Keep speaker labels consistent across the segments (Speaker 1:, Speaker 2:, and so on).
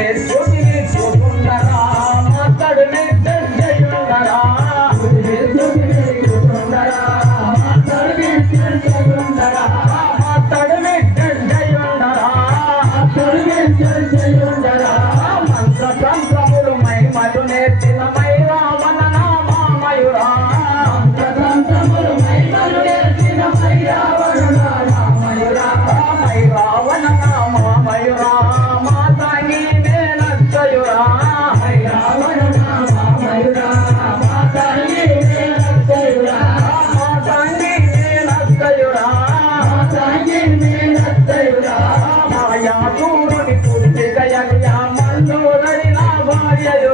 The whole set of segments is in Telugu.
Speaker 1: Texas.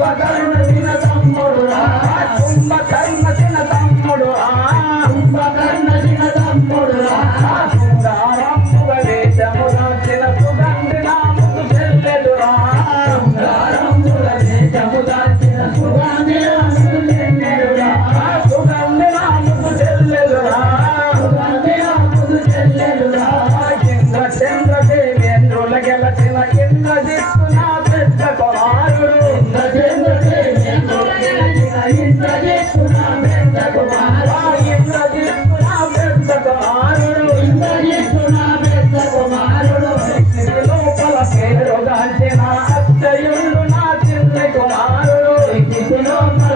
Speaker 2: కుంభకర్ణ తిన తమ్ముడు
Speaker 1: కుంభకర్ణ తిన తమ్ముడు
Speaker 2: కుంభకర్ణ తిన తమ్ముడు
Speaker 1: కుంగారంబుగ దేశము దాచిన సుగంధి నాముకు చెల్లెలు
Speaker 2: కుంగారంబుగ దేశము దాచిన సుగంధి నాముకు చెల్లెలు
Speaker 1: సుగంధి నాముకు చెల్లెలు
Speaker 2: సుగంధి నాముకు చెల్లెలు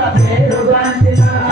Speaker 2: la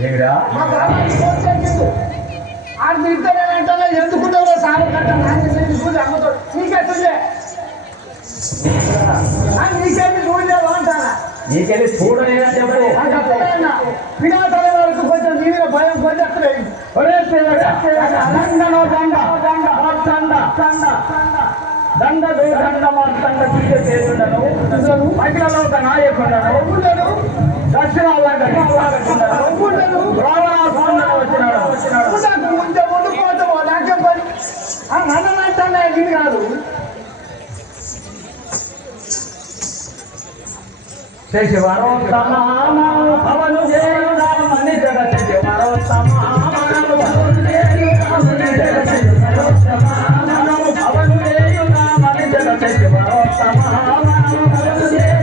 Speaker 1: ఏమిరా? మా
Speaker 3: బాబు ఫోన్ చేసిండు. ఆడు తిడతానంటే ఎందుకుంటావు సార్ నాకు చూసి అమ్మతో నీకే చూలే నీకేమి చూడలేవు అంటానా
Speaker 1: నీకెళ్ళి చూడలేదా చెప్పు
Speaker 3: పిడాతల వరకు కొంచెం నీ మీద భయం కొంచెం
Speaker 1: ఒరే దండ దండ దండ దండ. దండ దండ దండ తీయ చేస్తుండను. మహిళలో ఒక నాయకుడను.
Speaker 3: తగ్గింది కాదు.
Speaker 1: శశివరం సమానము భవను చేయుదామని జగ శశివరం సమానము భవను
Speaker 2: చేయుదామని జగ
Speaker 1: I'm gonna
Speaker 2: take you.